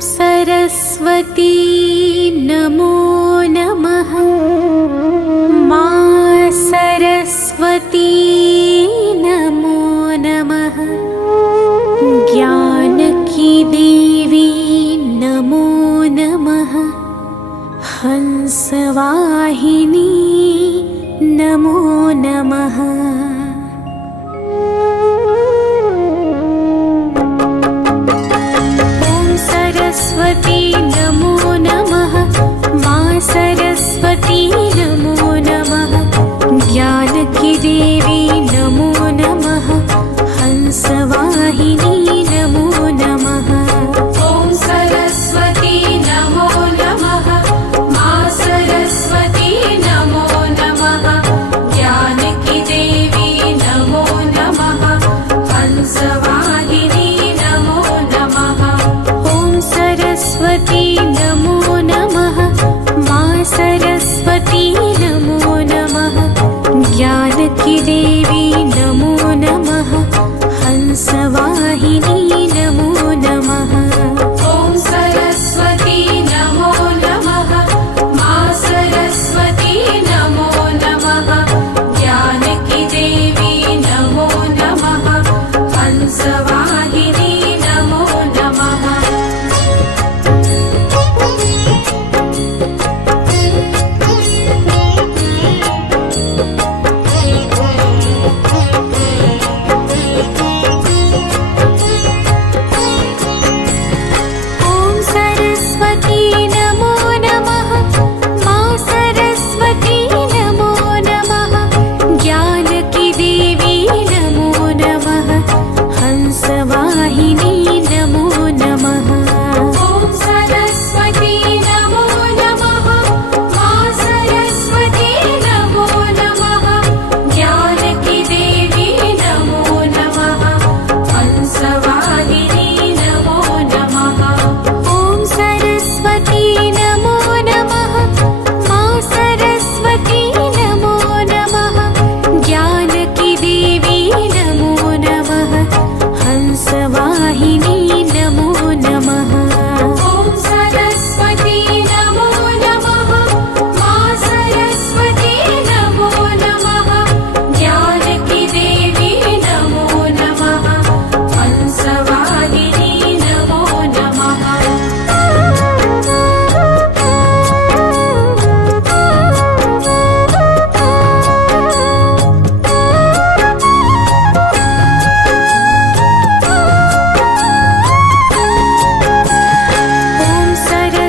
सरस्वती नमो नमः। मा सरस्वती नमो नमः। ज्ञान की देवी नमो नमः। हंसवाहिनी नमो नमः। सरस्वती नमो नमः। मा सरस्वती नमो नमः। ज्ञान की देवी नमो नमः। हंसवाहिनी नमो नमः। ॐ सरस्वती नमो नमः। मा सरस्वती नमो नमः। ज्ञान की देवी नमो नमः। हंसवाहिनी नमो नमः।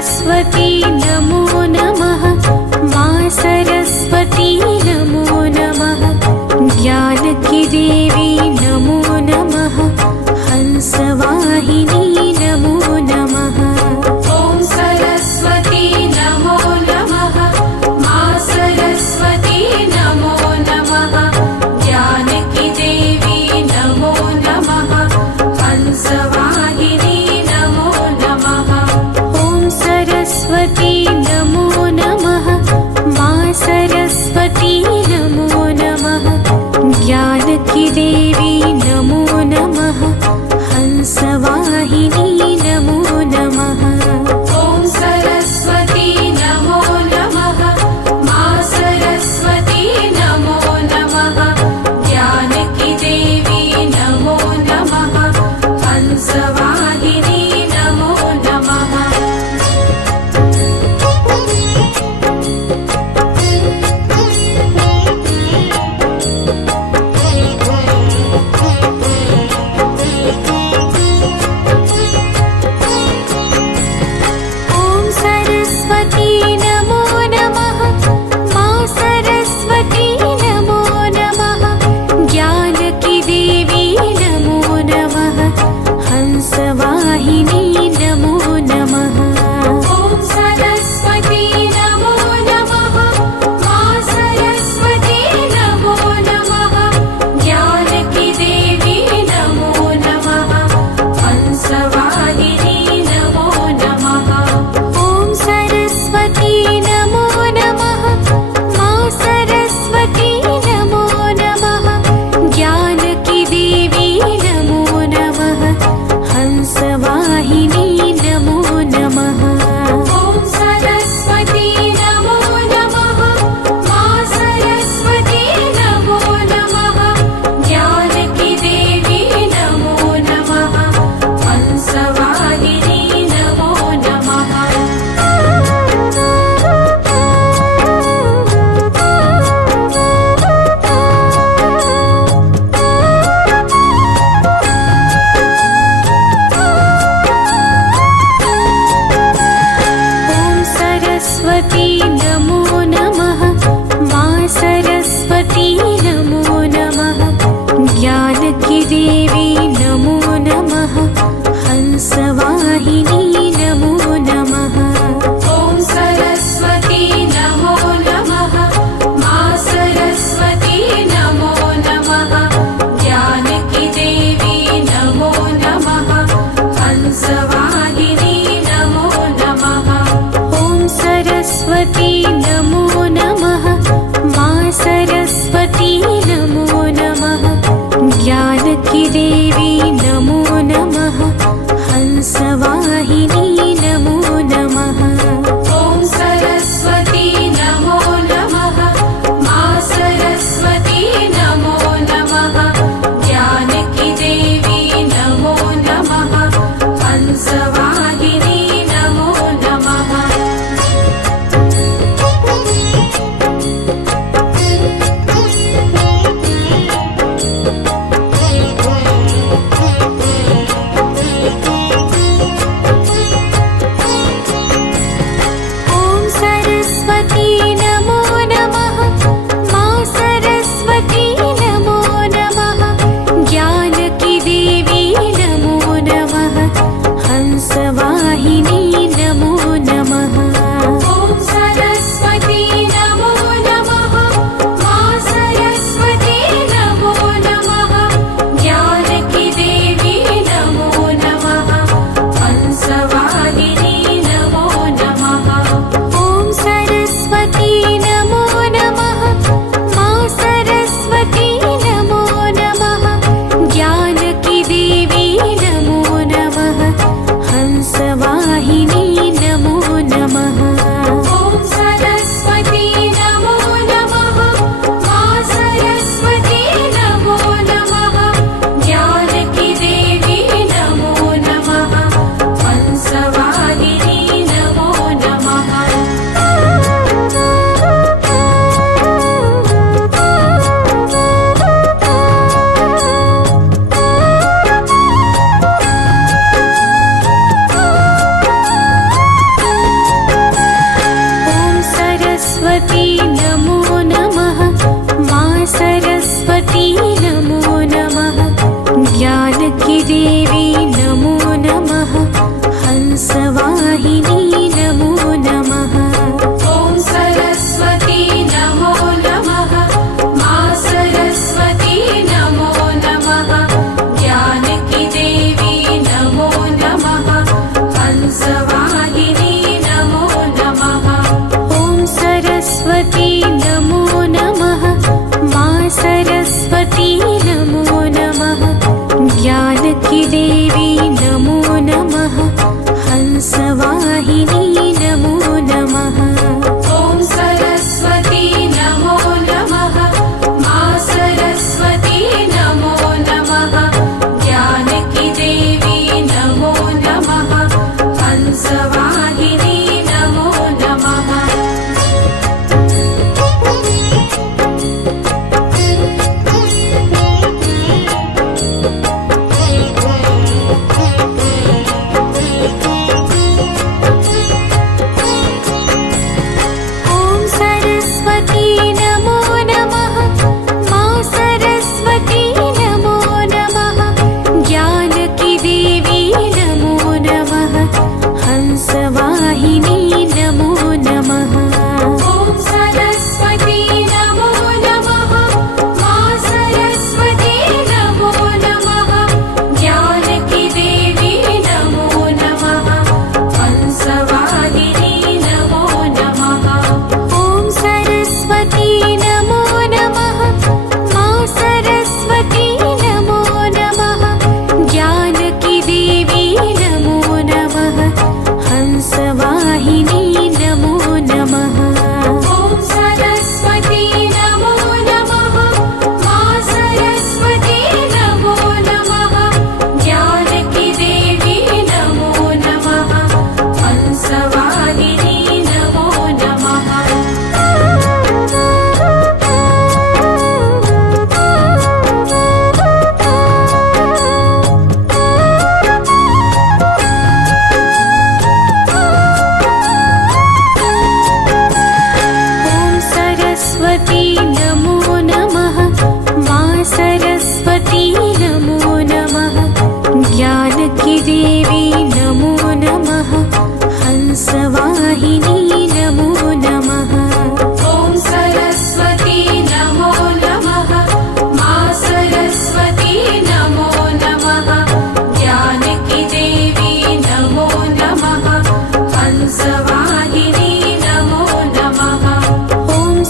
सरस्वती नमो नमः। मा सरस्वती नमो नमः। ज्ञान की देवी नमो नमः। हंसवाहिनी नमो नमः। ॐ सरस्वती नमो नमः। मा सरस्वती नमो नमः। ज्ञान की देवी नमो नमः। हंसवाहिनी नमो नमः। जानकी देवी नमो नमः हंसवाहिनी नमो नमः ॐ सरस्वती नमो नमः मा सरस्वती नमो नमः जानकी देवी नमो नमः हंसवाहिनी नमो नमः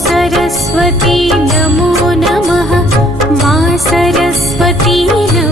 सरस्वती नमो नमः मा सरस्वती नमो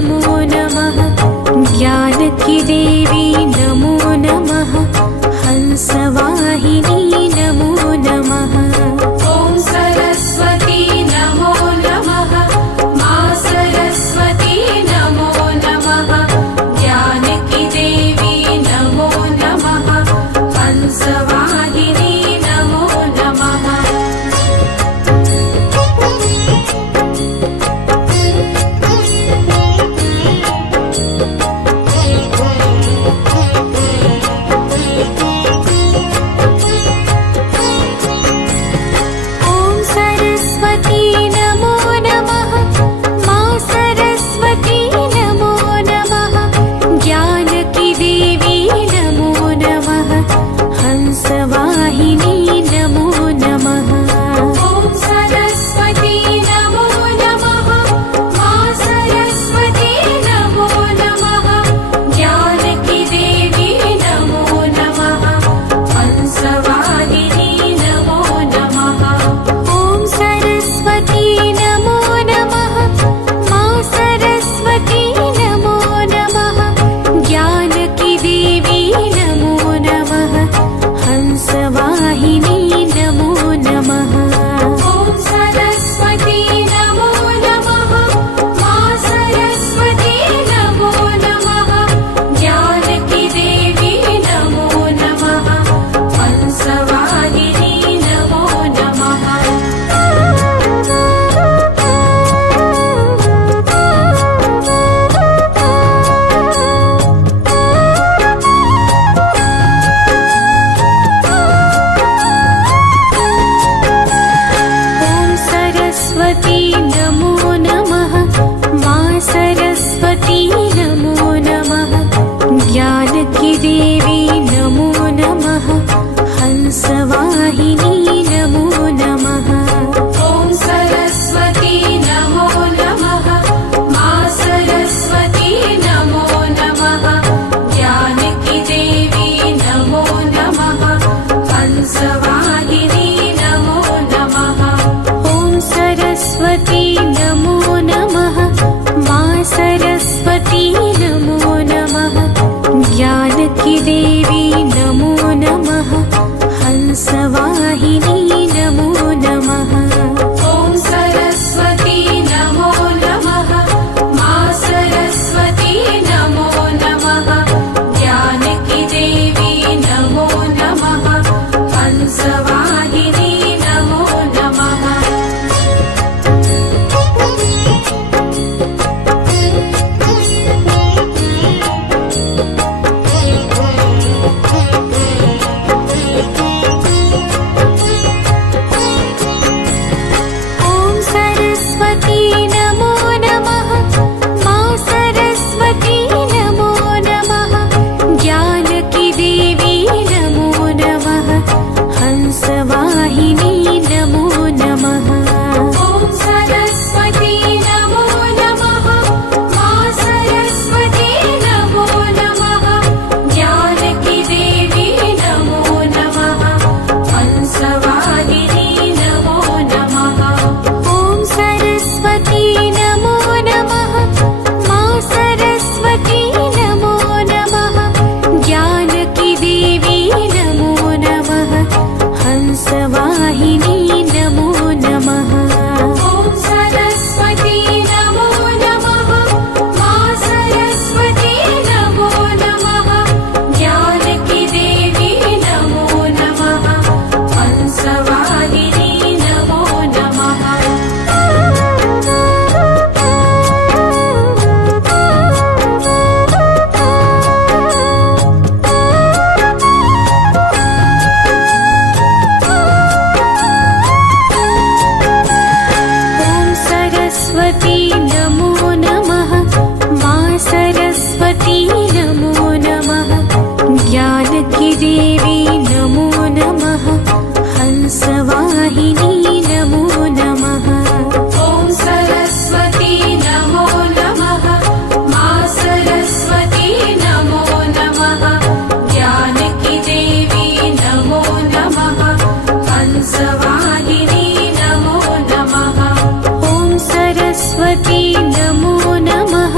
नमो नमः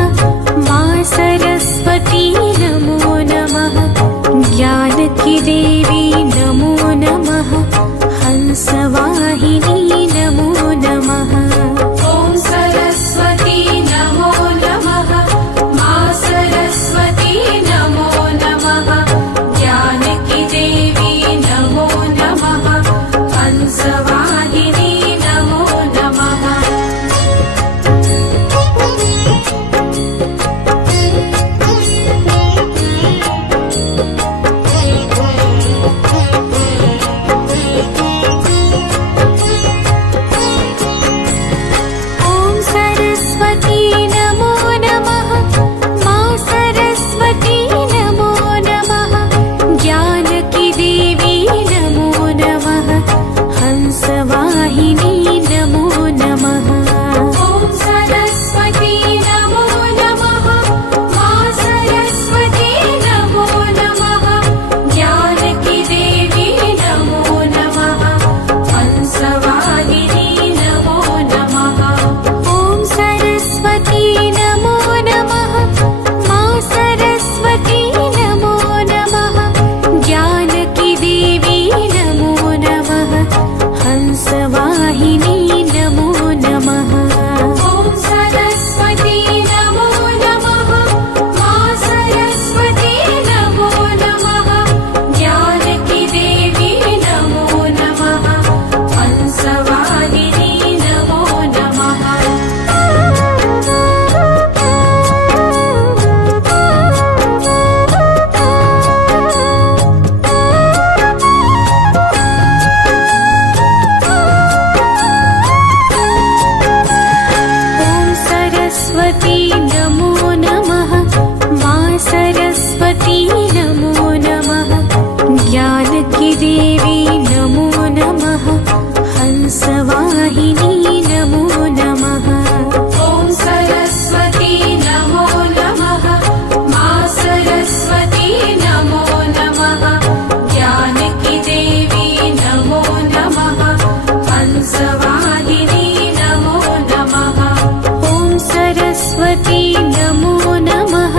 मा सरस्वती नमो नमः ज्ञान की देवी नमो नमः हंसवाहिनी नमो नमः ॐ सरस्वती नमो नमः मा सरस्वती नमो नमः ज्ञान की देवी नमो नमः हंसवाहिनी नमो नमः ॐ सरस्वती नमो नमः मा सरस्वती नमो नमः ज्ञान की देवी नमो नमः हंसवाहिनी नमो नमः ॐ सरस्वती नमो नमः मा सरस्वती नमो नमः ज्ञान की देवी नमो नमः हंसवाहिनी नमो नमः ॐ सरस्वती नमो नमः मा सरस्वती नमो नमः ज्ञान की देवी नमो नमः हंसवाहिनी नमो नमः ॐ सरस्वती नमो नमः मा सरस्वती नमो नमः ज्ञान की देवी नमो नमः हंसवाहिनी नमो नमः ॐ सरस्वती नमो नमः मा सरस्वती नमो नमः ज्ञान की देवी नमो नमः हंसवाहिनी नमो नमः ॐ सरस्वती नमो नमः मा सरस्वती नमो नमः ज्ञान की देवी नमो नमः हंसवाहिनी नमो नमः ॐ सरस्वती नमो नमः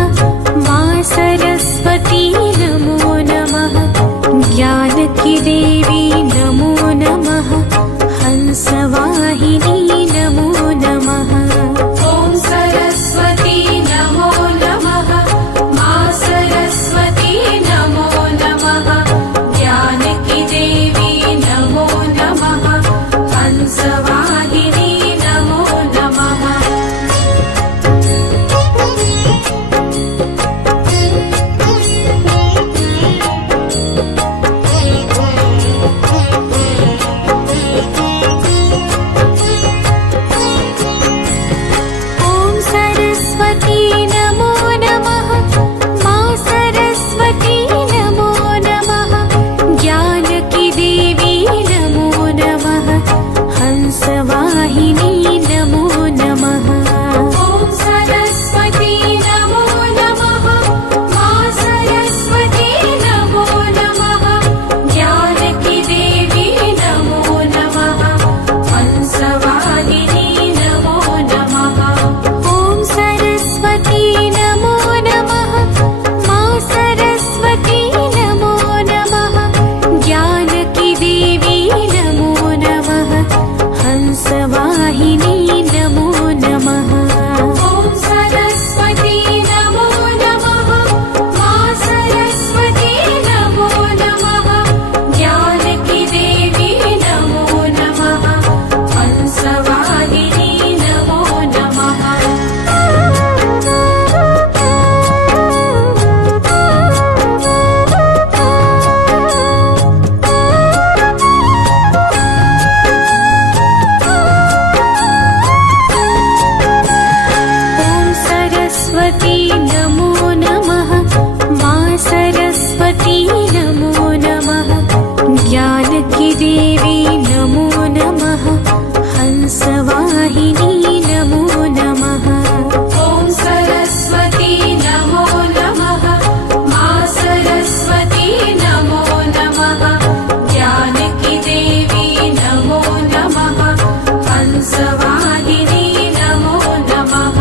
मा सरस्वती नमो नमः ज्ञान की देवी नमो नमः हंसवाहिनी नमो नमः ॐ सरस्वती नमो नमः मा सरस्वती नमो नमः ज्ञान की देवी नमो नमः हंसवाहिनी नमो नमः ॐ सरस्वती नमो नमः मा सरस्वती नमो नमः ज्ञान की देवी नमो नमः हंसवाहिनी नमो नमः ॐ सरस्वती नमो नमः मा सरस्वती नमो नमः ज्ञान की देवी नमो नमः हंसवाहिनी नमो नमः ॐ सरस्वती नमो नमः मा सरस्वती नमो नमः ज्ञान की देवी नमो नमः हंसवाहिनी नमो नमः ॐ सरस्वती नमो नमः मा सरस्वती नमो नमः ज्ञान की देवी नमो नमः हंसवाहिनी नमो नमः ॐ सरस्वती नमो नमः मा सरस्वती नमो नमः ज्ञान की देवी नमो नमः हंसवाहिनी नमो नमः ॐ सरस्वती नमो नमः मा सरस्वती नमो नमः ज्ञान की देवी नमो नमः हंसवाहिनी नमो नमः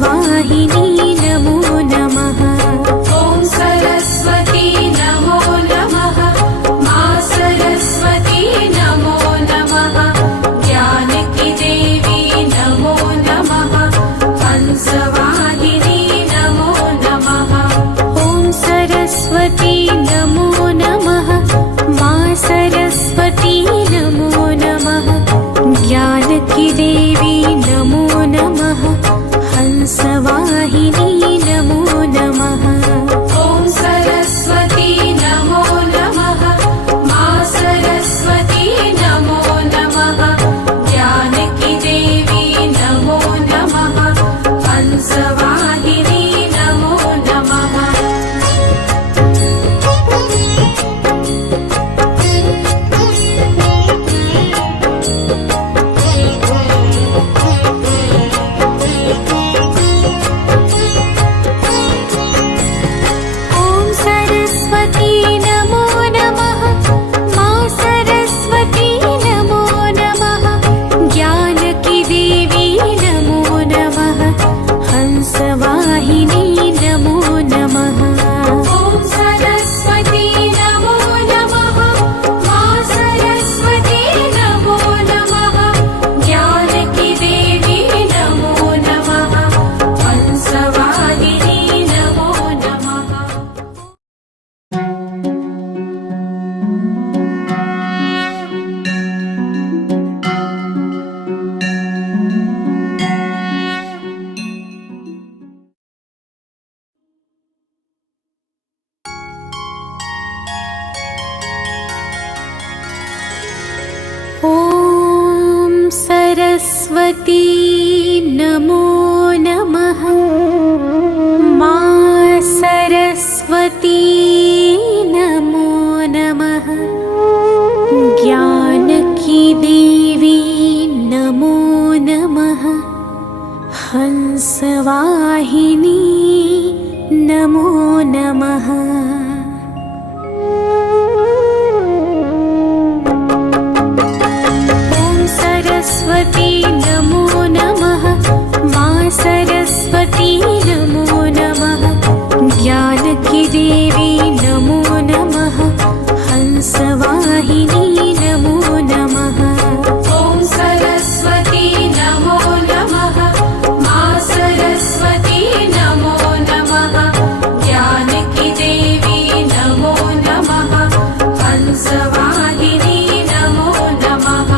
हंसवाहिनी नमो नमः। ॐ सरस्वती नमो नमः। मा सरस्वती नमो नमः। ज्ञान की देवी नमो नमः। हंसवाहिनी नमो नमः। ॐ सरस्वती नमो नमः। मा सरस्वती नमो नमः। ज्ञान की देवी नमो नमः। हंसवाहिनी नमो नमः। ॐ सरस्वती नमो नमः। मा सरस्वती नमो नमः। ज्ञान की देवी नमो नमः। हंसवाहिनी नमो नमः। ॐ सरस्वती नमो नमः। मा सरस्वती नमो नमः। ज्ञान की देवी नमो नमः। हंसवाहिनी नमो नमः। ॐ सरस्वती नमो नमः। मा सरस्वती नमो नमः। ज्ञान की देवी नमो नमः। हंसवाहिनी नमो नमः। ॐ सरस्वती नमो नमः। मा सरस्वती नमो नमः। ज्ञान की देवी नमो नमः। हंसवाहिनी नमो नमः। ॐ सरस्वती नमो नमः। मा सरस्वती नमो नमः। ज्ञान की देवी नमो नमः। हंसवाहिनी नमो नमः। ॐ सरस्वती नमो नमः। मा सरस्वती नमो नमः। ज्ञान की देवी नमो नमः। हंसवाहिनी नमो नमः।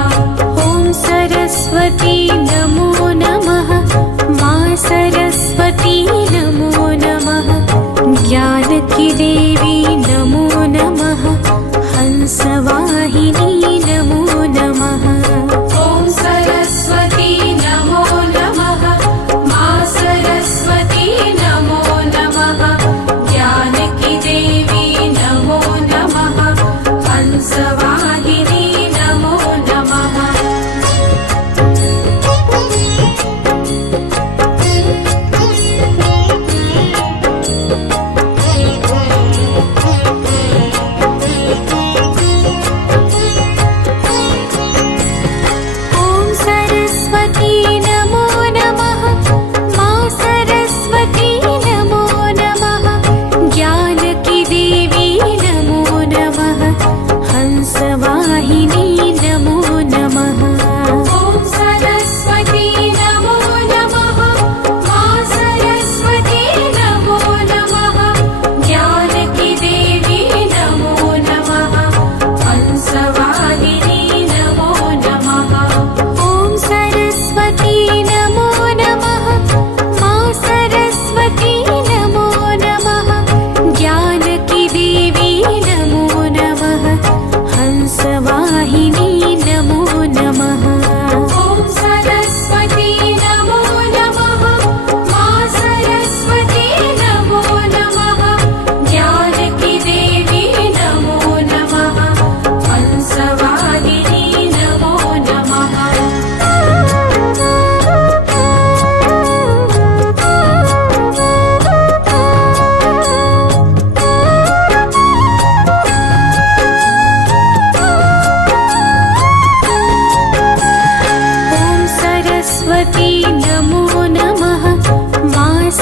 ॐ सरस्वती नमो नमः। मा सरस्वती नमो नमः। ज्ञान की देवी नमो नमः। हंसवाहिनी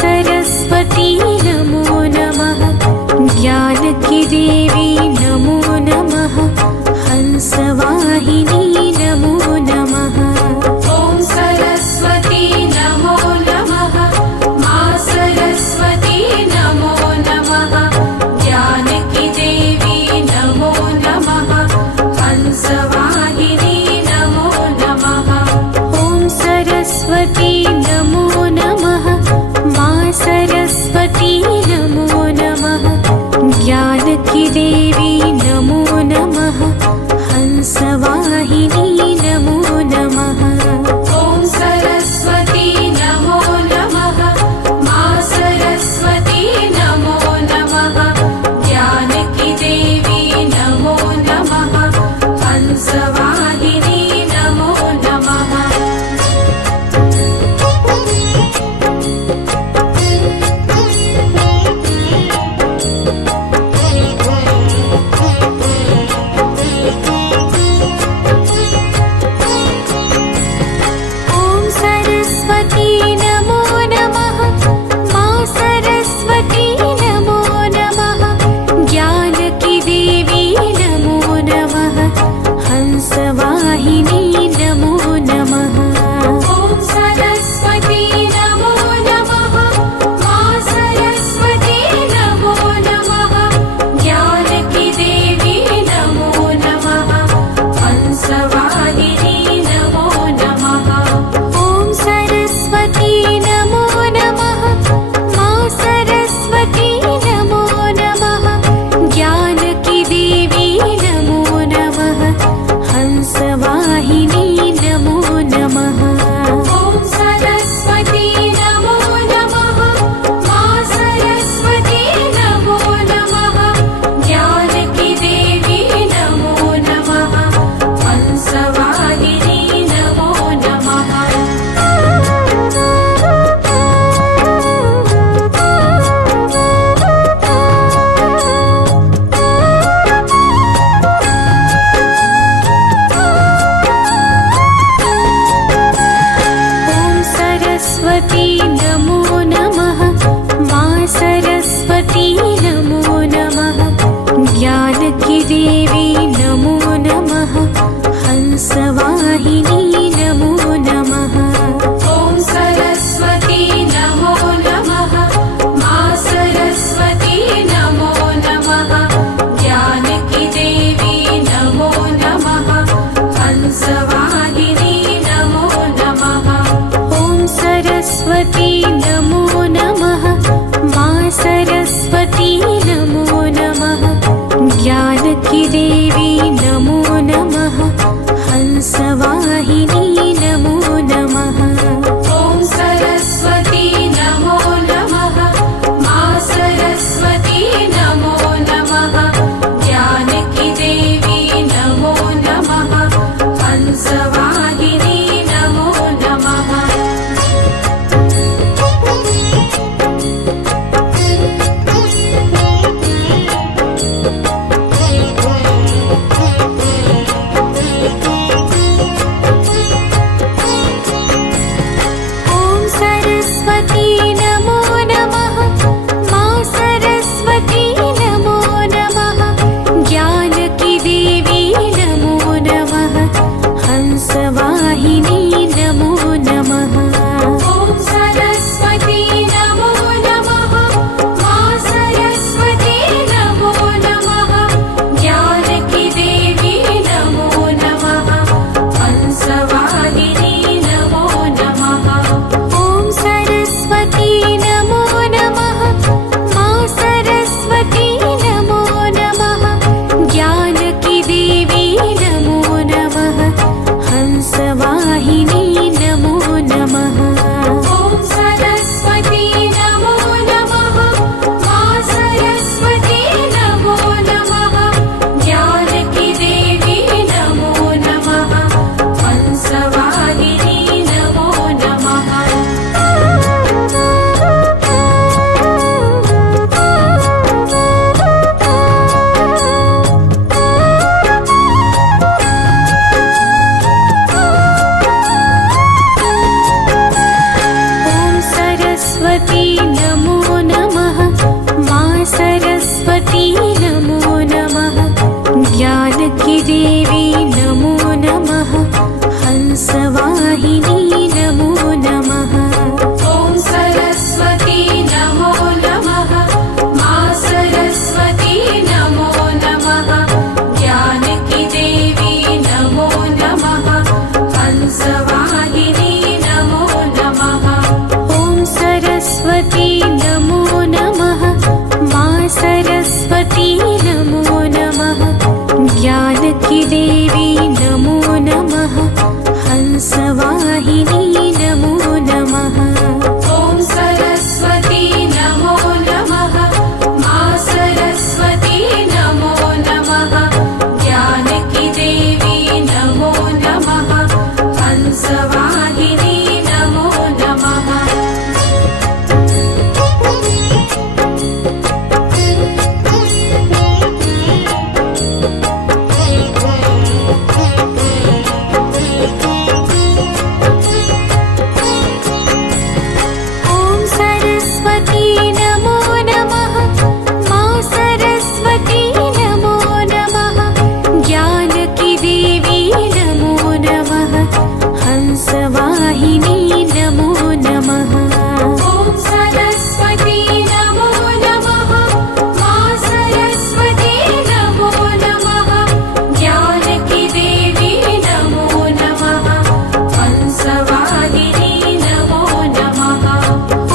सरस्वती नमो नमः ज्ञान की देवी नमो नमः हंसवाहिनी नमो नमः ॐ सरस्वती नमो नमः मां सरस्वती नमो नमः ज्ञान की देवी नमो नमः हंसवाहिनी नमो नमः ॐ सरस्वती नमो नमः मां सरस्वती नमो नमः ज्ञान की देवी नमो नमः हंसवाहिनी नमो नमः ॐ सरस्वती नमो नमः मां सरस्वती नमो नमः ज्ञान की देवी नमो नमः हंसवाहिनी नमो नमः हंसवाहिनी नमो नमः ॐ सरस्वती नमो नमः मा सरस्वती नमो नमः ज्ञानकी देवी नमो नमः हंसवाहिनी नमो नमः ॐ सरस्वती नमो नमः मा सरस्वती नमो नमः ज्ञानकी देवी नमो नमः हंसवाहिनी नमो नमः ॐ सरस्वती नमो नमः मा सरस्वती नमो नमः ज्ञानकी देवी नमो नमः हंसवाहिनी नमो नमः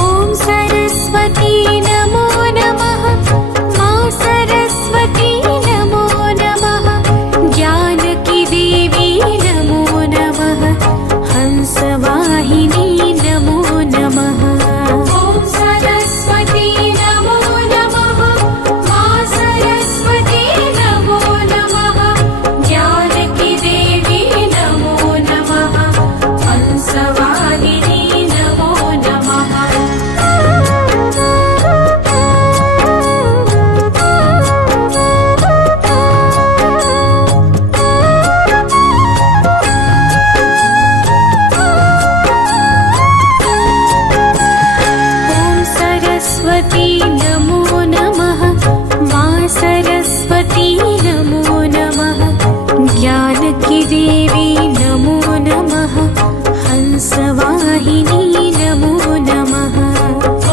ॐ सरस्वती नमो नमः मा सरस्वती नमो नमः ज्ञानकी देवी नमो नमः हंसवाहिनी नमो नमः ॐ सरस्वती नमो नमः मा सरस्वती नमो नमः ज्ञानकी देवी नमो नमः हंसवाहिनी नमो नमः ॐ सरस्वती नमो नमः मा सरस्वती नमो नमः ज्ञानकी देवी नमो नमः हंसवाहिनी नमो नमः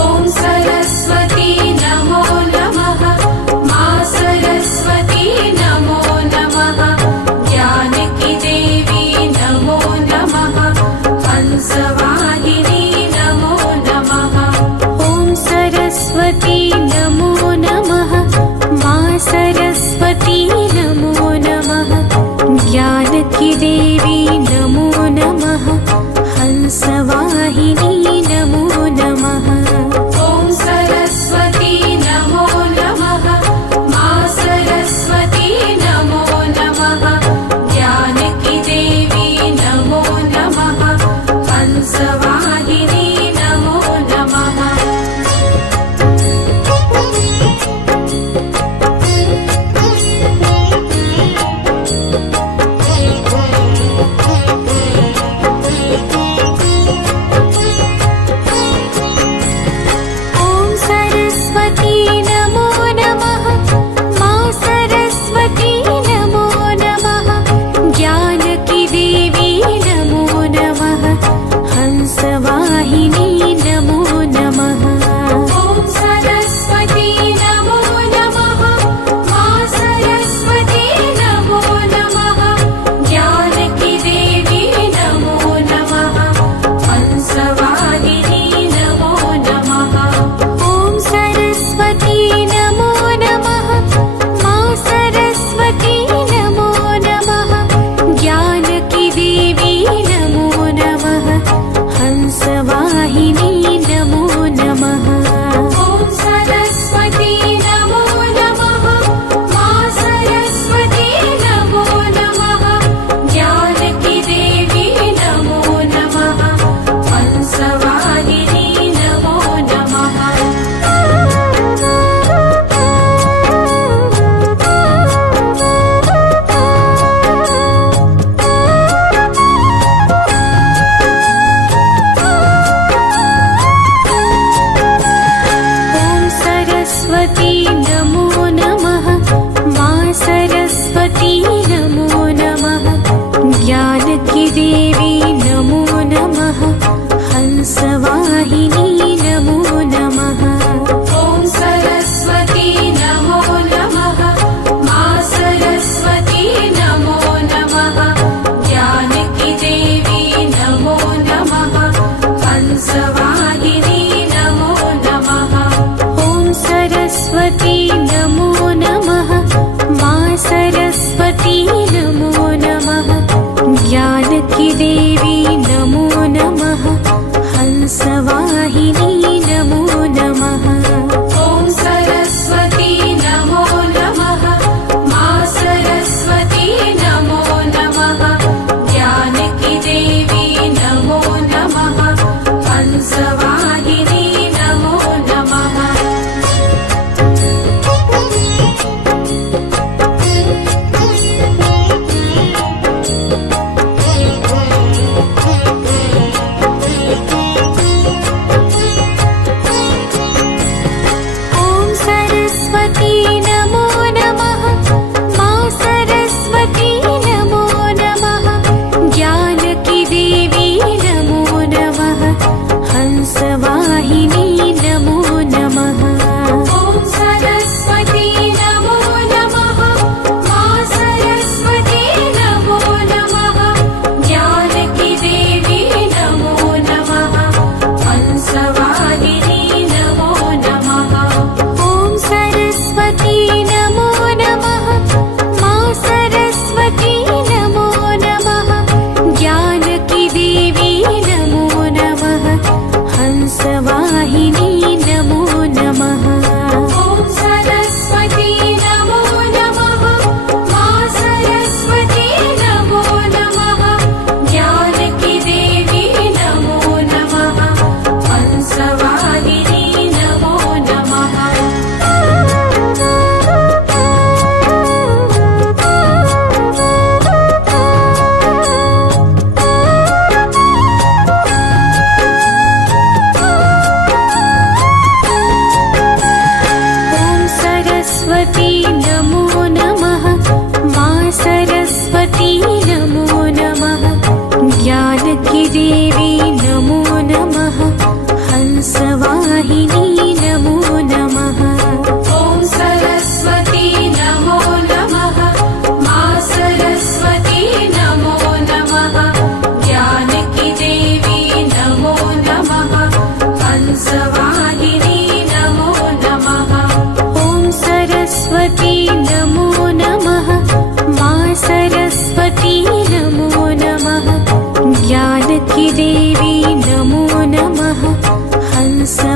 ॐ सरस्वती नमो नमः मा सरस्वती नमो नमः ज्ञानकी देवी नमो नमः हंसवाहिनी नमो नमः ॐ सरस्वती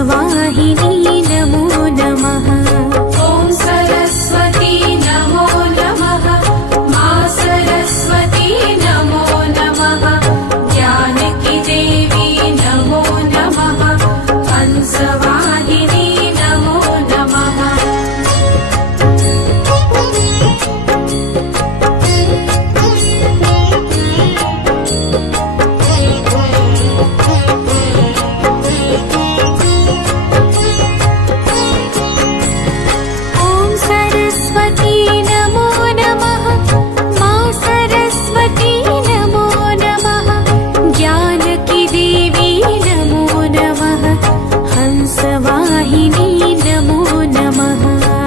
हंसवाहिनी नमो नमः। ॐ सरस्वती नमो नमः। मा सरस्वती नमो नमः। ज्ञान की देवी नमो नमः। हंसवाहिनी नमो नमः। ॐ सरस्वती नमो नमः। मा सरस्वती नमो नमः। ज्ञान की देवी नमो नमः। हंसवाहिनी नमो नमः।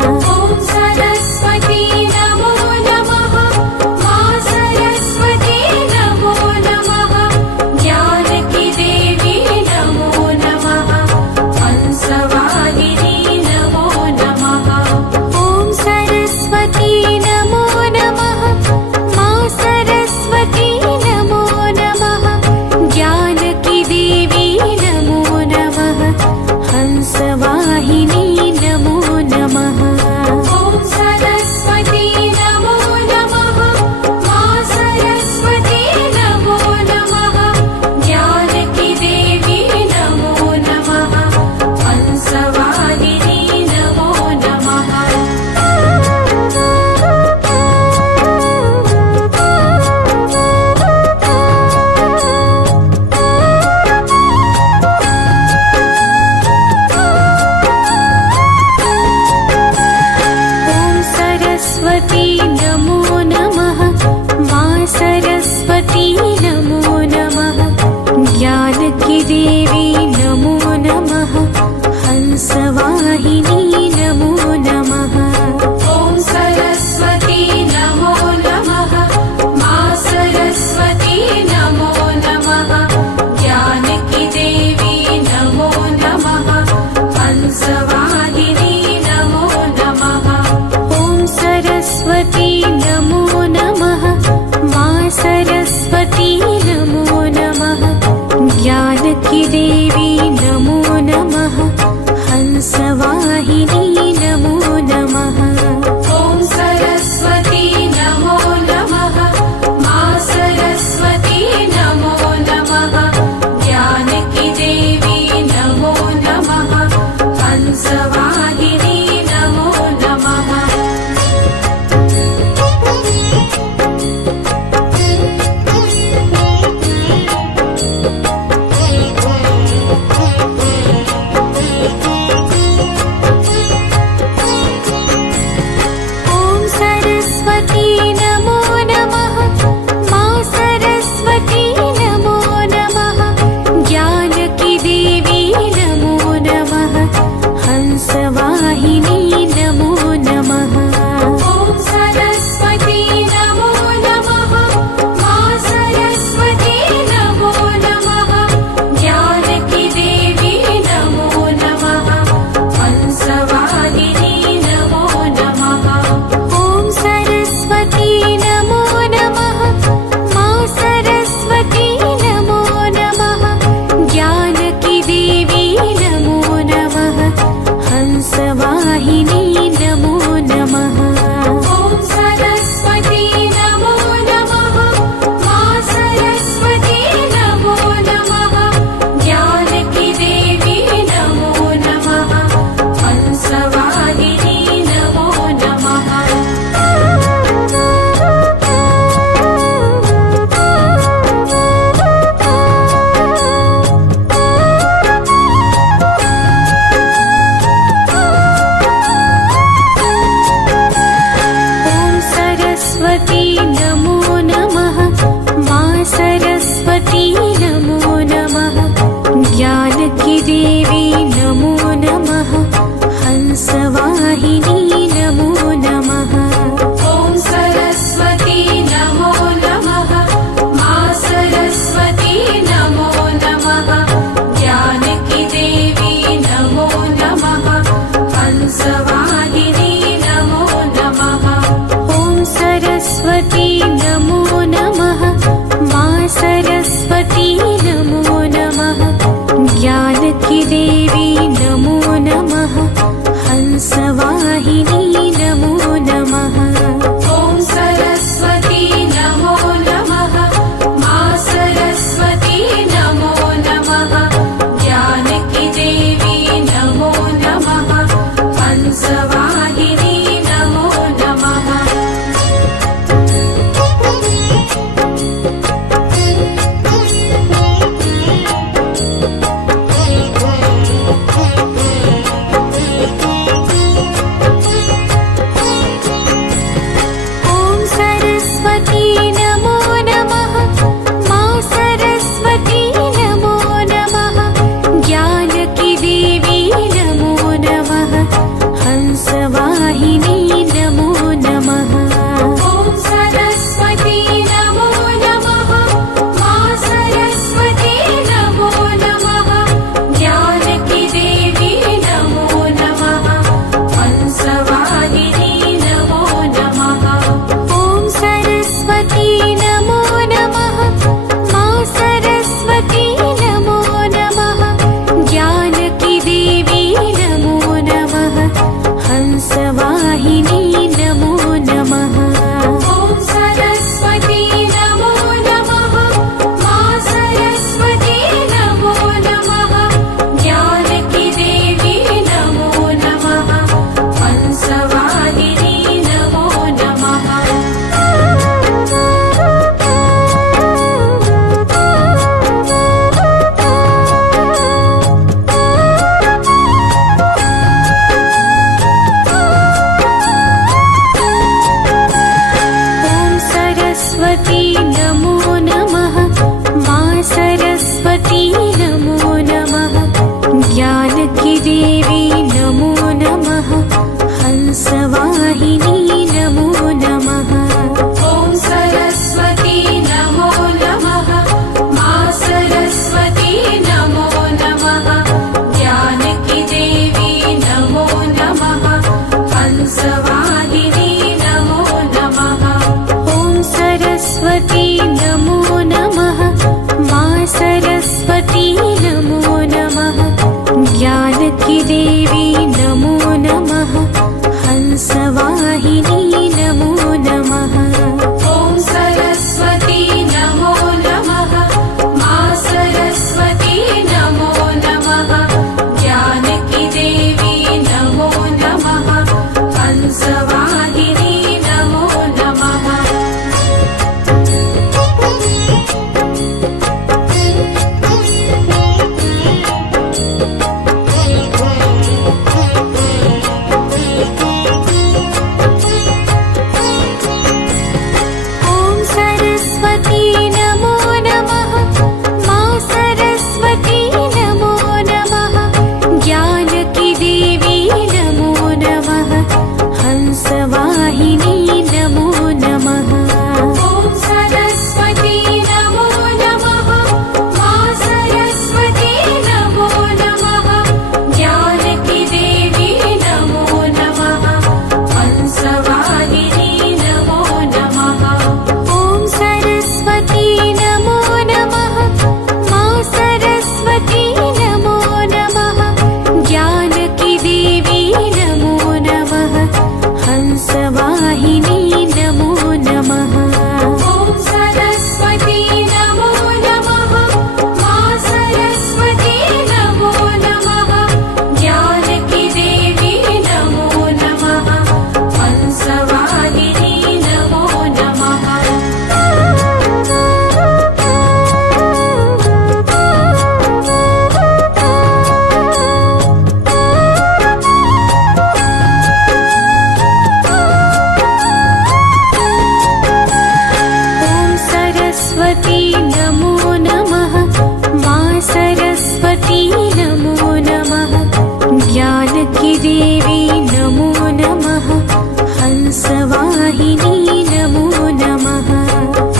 ॐ सरस्वती नमो नमः। मा सरस्वती नमो नमः। ज्ञान की देवी नमो नमः। हंसवाहिनी नमो नमः। ॐ सरस्वती नमो नमः। मा सरस्वती नमो नमः। ज्ञान की देवी नमो नमः। हंसवाहिनी नमो नमः। ॐ सरस्वती नमो नमः। मा सरस्वती नमो नमः। ज्ञान की देवी नमो नमः। हंसवाहिनी नमो नमः। ॐ सरस्वती नमो नमः। मा सरस्वती नमो नमः। ज्ञान की देवी नमो नमः। हंसवाहिनी नमो नमः। ॐ सरस्वती नमो नमः। मा सरस्वती नमो नमः। ज्ञान की देवी नमो नमः। हंसवाहिनी नमो नमः। ॐ सरस्वती नमो नमः। मा सरस्वती नमो नमः। ज्ञान की देवी नमो नमः। हंसवाहिनी देवी नमो नमः हंसवाहिनी नमो नमः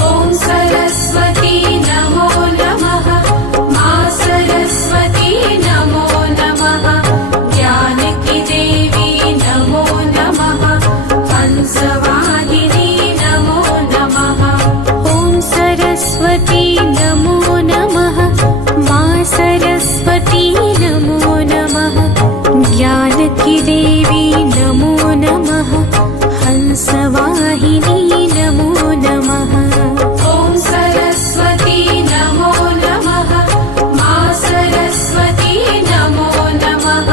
ॐ सरस्वती नमो नमः मा सरस्वती नमो नमः ज्ञान की देवी नमो नमः हंसवाहिनी नमो नमः ॐ सरस्वती नमो नमः मा सरस्वती नमो नमः ज्ञान की देवी नमो नमः हंसवाहिनी नमो नमः ॐ सरस्वती नमो नमः मा सरस्वती नमो नमः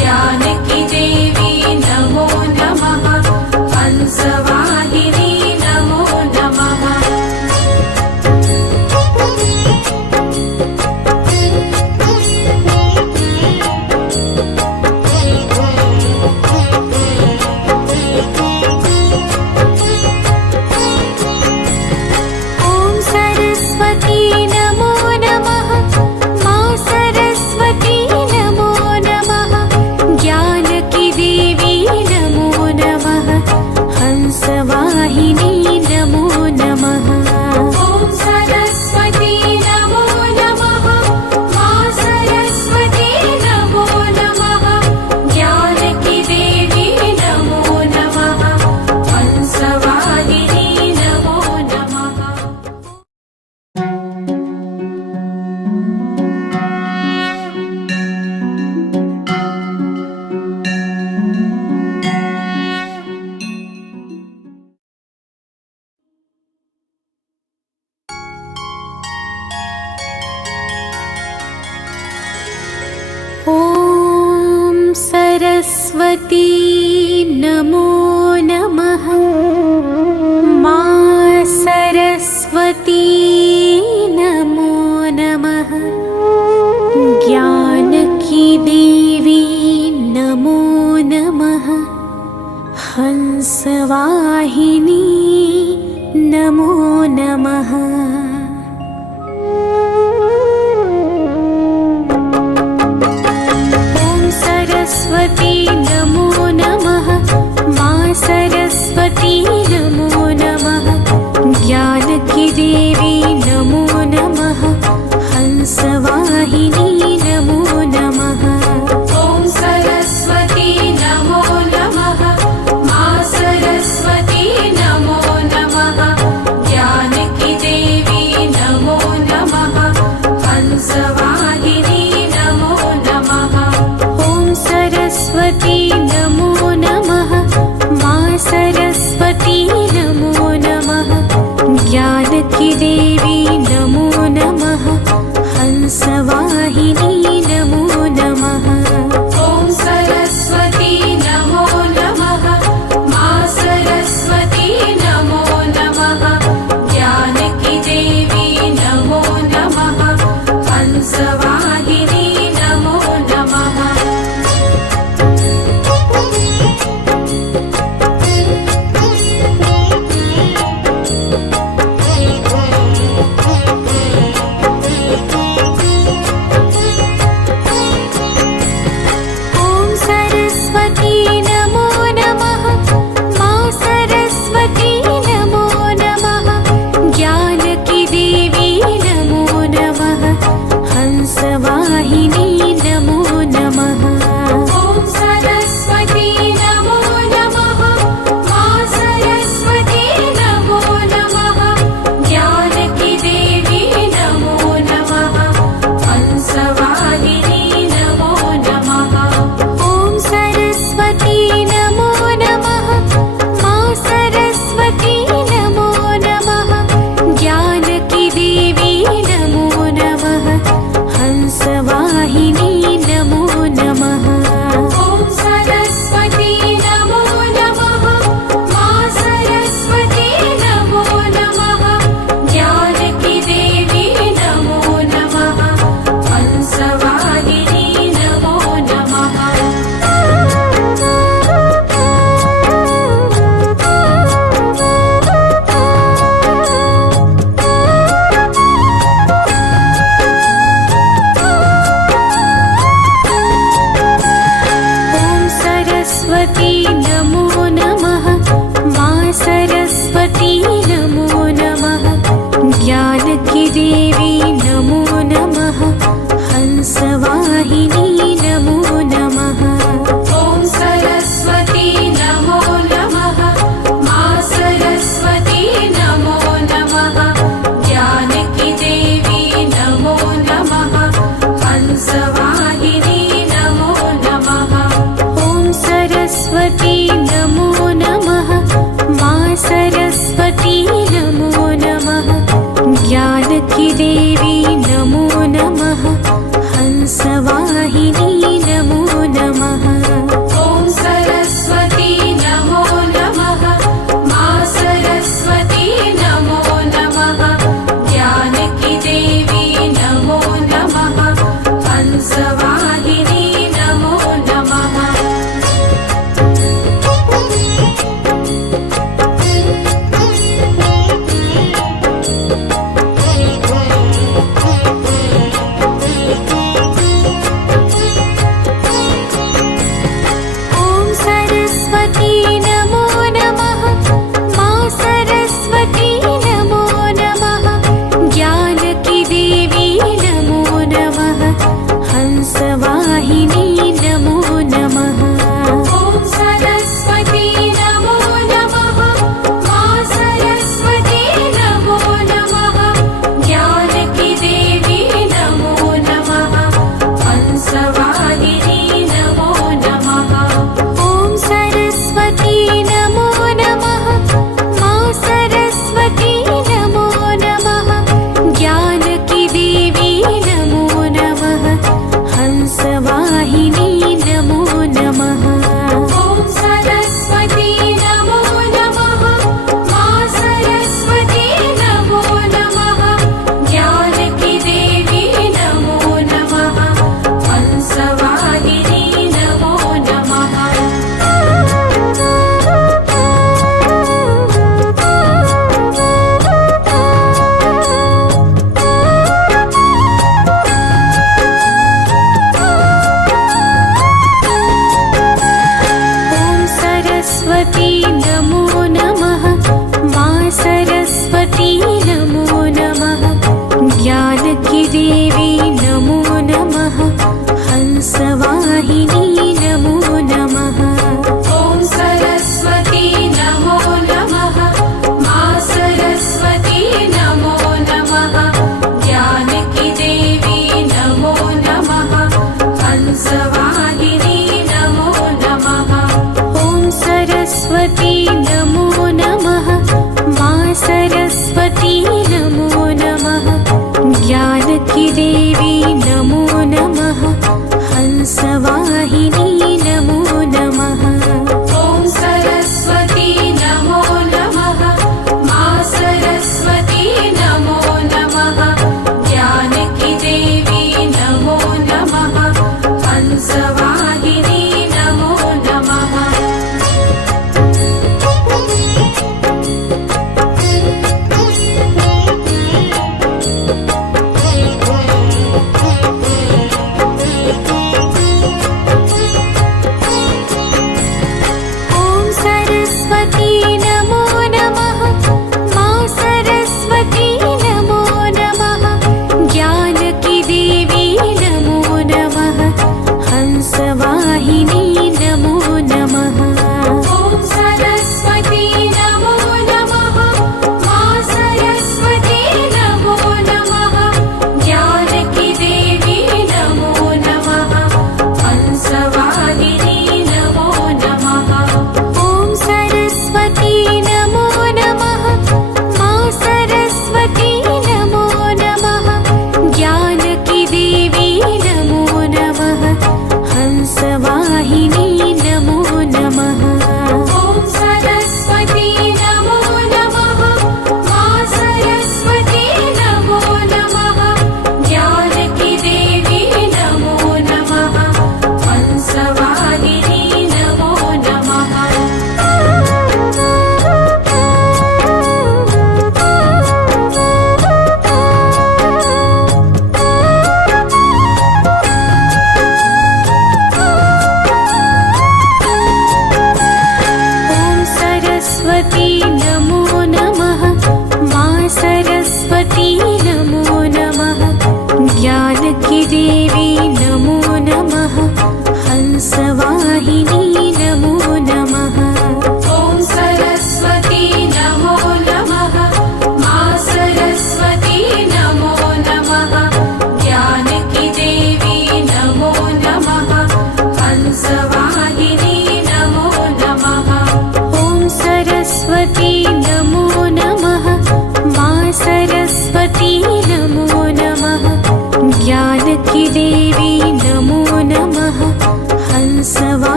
ज्ञान की देवी नमो नमः हंसवाहिनी नमो नमः ॐ सरस्वती नमो नमः मा सरस्वती नमो नमः ज्ञान की देवी नमो नमः हंसवाहिनी नमो नमः ॐ सरस्वती नमो नमः मा सरस्वती नमो नमः ज्ञान की देवी नमो नमः हंसवाहिनी नमो नमः ॐ सरस्वती नमो नमः मा सरस्वती नमो नमः ज्ञान की देवी नमो नमः हंसवाहिनी नमो नमः ॐ सरस्वती नमो नमः मा सरस्वती नमो नमः ज्ञान की देवी नमो नमः हंसवाहिनी नमो नमः ॐ सरस्वती नमो नमः मा सरस्वती नमो नमः ज्ञान की देवी नमो नमः हंसवाहिनी नमो नमः ॐ सरस्वती नमो नमः मा सरस्वती नमो नमः ज्ञान की देवी नमो नमः हंसवाहिनी नमो नमः ॐ सरस्वती नमो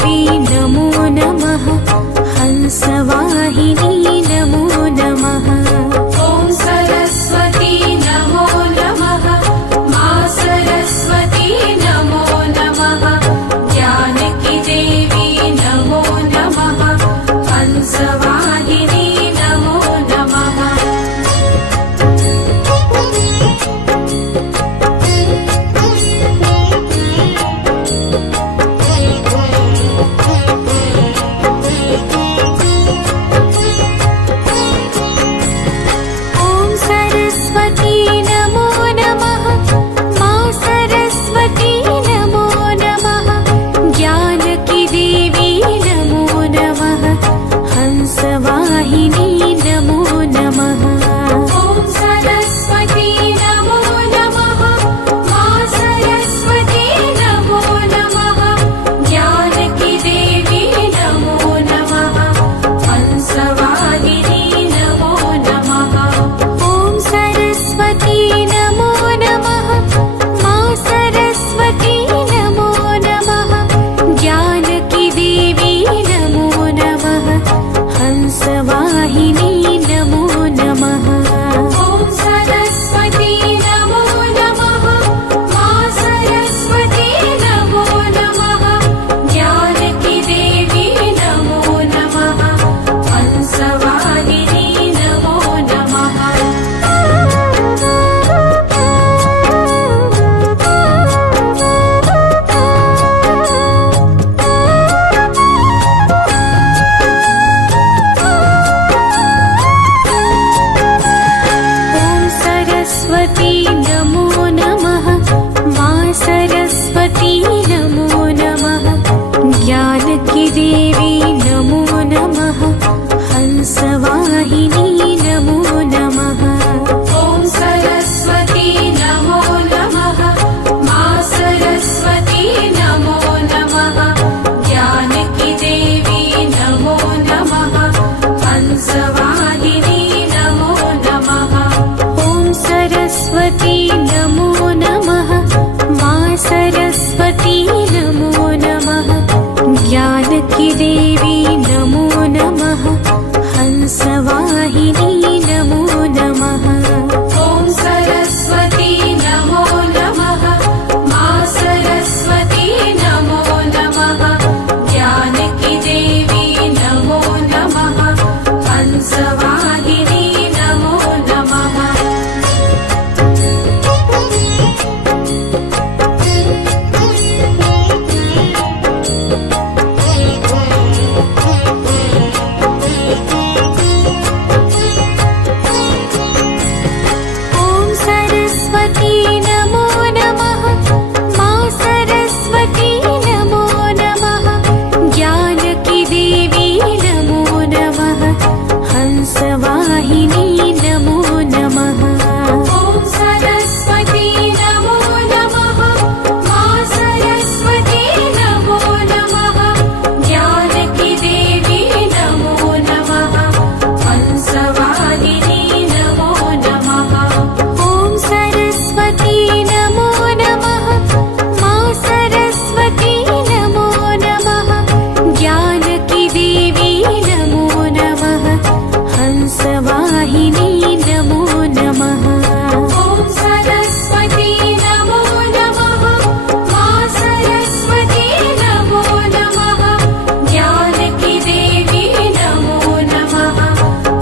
देवी नमो नमः हंसवाहिनी नमो नमः ॐ सरस्वती नमो नमः मा सरस्वती नमो नमः ज्ञानकी देवी नमो नमः हंसवाहिनी नमो नमः ॐ सरस्वती नमो नमः मा सरस्वती नमो नमः ज्ञानकी देवी नमो नमः हंसवाहिनी नमो नमः ॐ सरस्वती नमो नमः मा सरस्वती नमो नमः ज्ञानकी देवी नमो नमः हंसवाहिनी नमो नमः ॐ सरस्वती नमो नमः मा सरस्वती नमो नमः ज्ञानकी देवी नमो नमः हंसवाहिनी नमो नमः ॐ सरस्वती नमो नमः मा सरस्वती नमो नमः ज्ञानकी देवी नमो नमः हंसवाहिनी नमो नमः ॐ सरस्वती नमो नमः मा सरस्वती नमो नमः ज्ञानकी देवी नमो नमः हंसवाहिनी नमो नमः ॐ सरस्वती नमो नमः मा सरस्वती नमो नमः ज्ञानकी देवी नमो नमः हंसवाहिनी नमो नमः ॐ सरस्वती नमो नमः मा सरस्वती नमो नमः ज्ञानकी देवी नमो नमः हंसवाहिनी नमो नमः ॐ सरस्वती नमो नमः मा सरस्वती नमो नमः ज्ञानकी देवी नमो नमः हंसवाहिनी नमो नमः ॐ सरस्वती नमो नमः मा सरस्वती नमो नमः ज्ञानकी देवी नमो नमः हंसवाहिनी नमो नमः ॐ सरस्वती नमो नमः मा सरस्वती नमो नमः ज्ञानकी देवी नमो नमः हंसवाहिनी नमो नमः ॐ सरस्वती नमो नमः मा सरस्वती नमो नमः ज्ञानकी देवी नमो नमः हंसवाहिनी नमो नमः ॐ सरस्वती नमो नमः मा सरस्वती नमो नमः ज्ञानकी देवी नमो नमः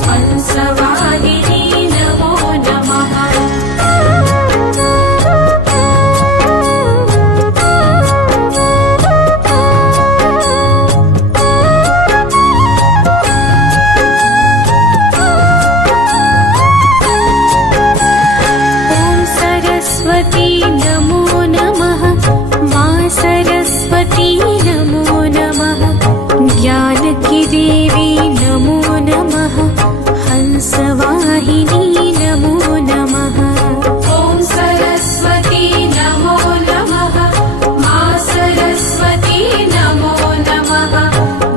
हंसवाहिनी नमो नमः ॐ सरस्वती नमो नमः मा सरस्वती नमो नमः ज्ञानकी देवी नमो नमः हंसवाहिनी नमो नमः ॐ सरस्वती नमो नमः मा सरस्वती नमो नमः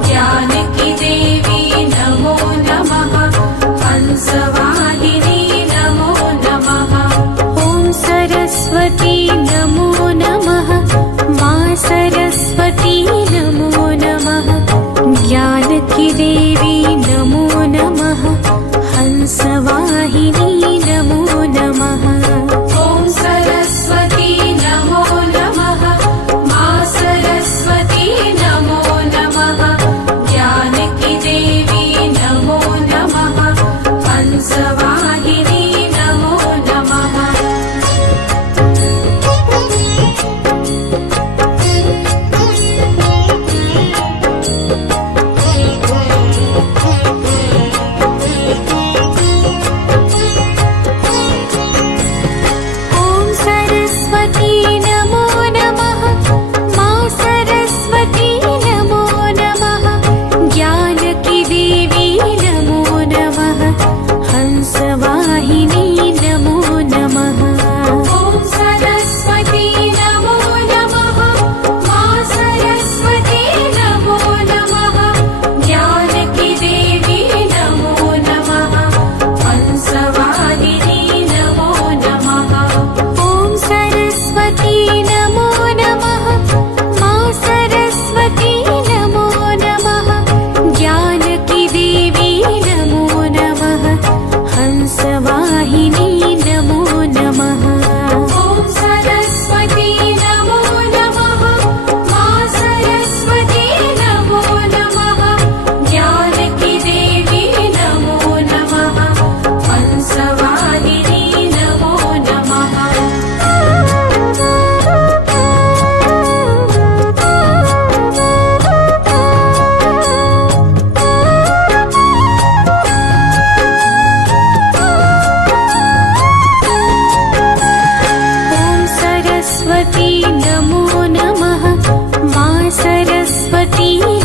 ज्ञानकी देवी नमो नमः हंसवाहिनी नमो नमः ॐ सरस्वती नमो नमः मा सरस्वती नमो नमः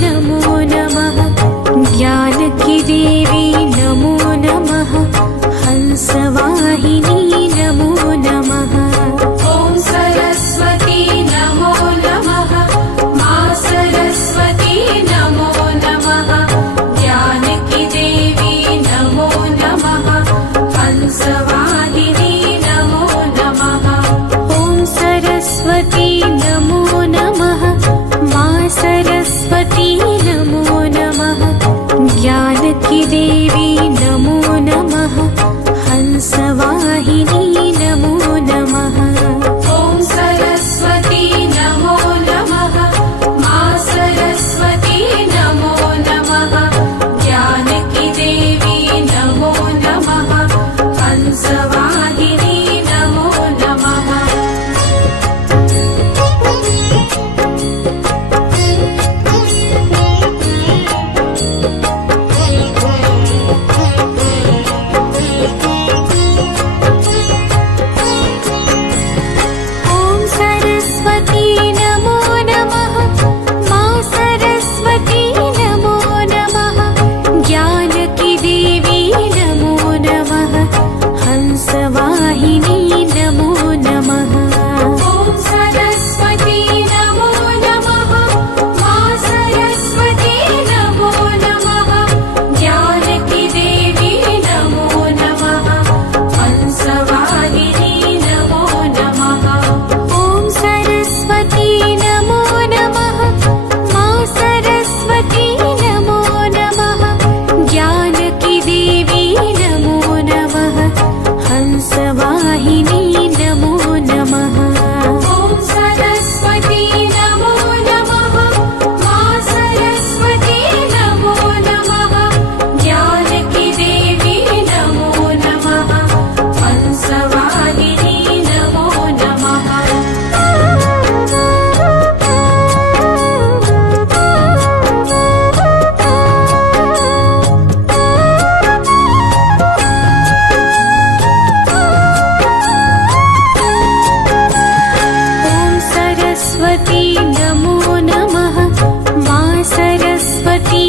नमो नमः ज्ञानकी देवी नमो नमः हंसवाहिनी नमो नमः ॐ सरस्वती नमो नमः मा सरस्वती नमो नमः ज्ञानकी देवी नमो नमः हंसवाहिनी नमो नमः ॐ सरस्वती नमो नमः मा सरस्वती नमो नमः ज्ञानकी देवी नमो नमः हंसवाहिनी नमो नमः ॐ सरस्वती नमो नमः मा सरस्वती नमो नमः ज्ञानकी देवी नमो नमः हंसवाहिनी नमो नमः ॐ सरस्वती नमो नमः मा सरस्वती नमो नमः ज्ञानकी देवी नमो नमः हंसवाहिनी नमो नमः ॐ सरस्वती नमो नमः मा सरस्वती नमो नमः ज्ञानकी देवी नमो नमः हंसवाहिनी नमो नमः ॐ सरस्वती नमो नमः मा सरस्वती नमो नमः ज्ञानकी देवी नमो नमः हंसवाहिनी नमो नमः ॐ सरस्वती नमो नमः मा सरस्वती नमो नमः ज्ञानकी देवी नमो नमः हंसवाहिनी नमो नमः ॐ सरस्वती नमो नमः मा सरस्वती